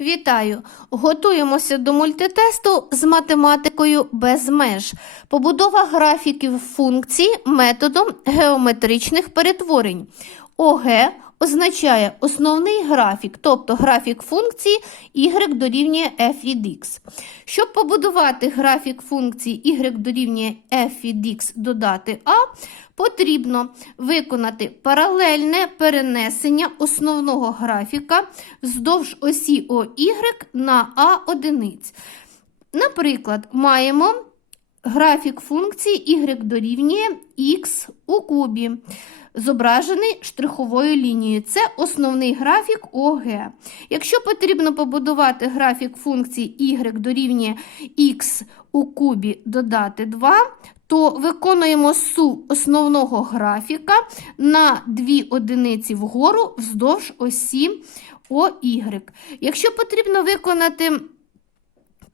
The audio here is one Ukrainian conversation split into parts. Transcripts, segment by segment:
Вітаю! Готуємося до мультитесту з математикою без меж. Побудова графіків функцій методом геометричних перетворень. ОГ означає основний графік, тобто графік функції y дорівнює f від x. Щоб побудувати графік функції y дорівнює f від x додати a, потрібно виконати паралельне перенесення основного графіка вздовж осі OY на А одиниць. Наприклад, маємо графік функції y дорівнює x у кубі, зображений штриховою лінією. Це основний графік ОГ. Якщо потрібно побудувати графік функції y дорівнює x у кубі додати 2, то виконуємо сув основного графіка на дві одиниці вгору вздовж осі OY. Якщо потрібно виконати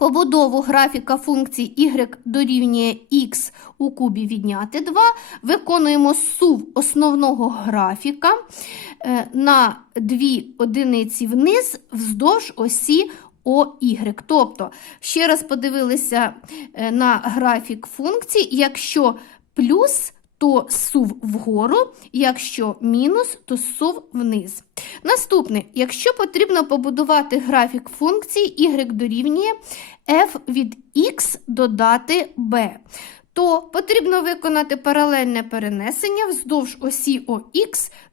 побудову графіка функції y дорівнює x у кубі відняти 2, виконуємо сув основного графіка е, на дві одиниці вниз вздовж осі OY. Тобто, ще раз подивилися е, на графік функції, якщо плюс, то сув вгору, якщо мінус, то сув вниз. Наступне, якщо потрібно побудувати графік функції y дорівнює f від x додати b, то потрібно виконати паралельне перенесення вздовж осі ОХ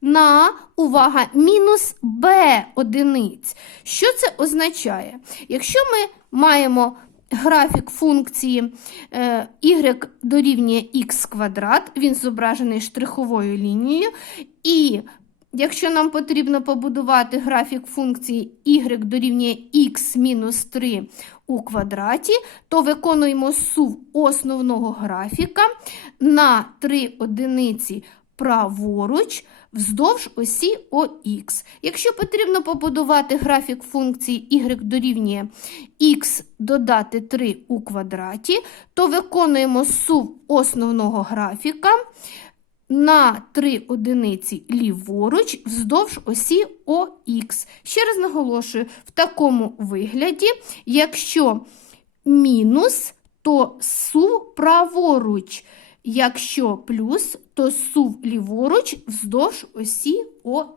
на, увага, мінус b одиниць. Що це означає? Якщо ми маємо графік функції е, y дорівнює x квадрат, він зображений штриховою лінією, і Якщо нам потрібно побудувати графік функції y дорівнює x мінус 3 у квадраті, то виконуємо сув основного графіка на 3 одиниці праворуч вздовж осі ОХ. Якщо потрібно побудувати графік функції y дорівнює x додати 3 у квадраті, то виконуємо сув основного графіка на 3 одиниці ліворуч вздовж осі ОХ. Ще раз наголошую, в такому вигляді, якщо мінус, то сув праворуч. Якщо плюс, то сув ліворуч вздовж осі ОХ.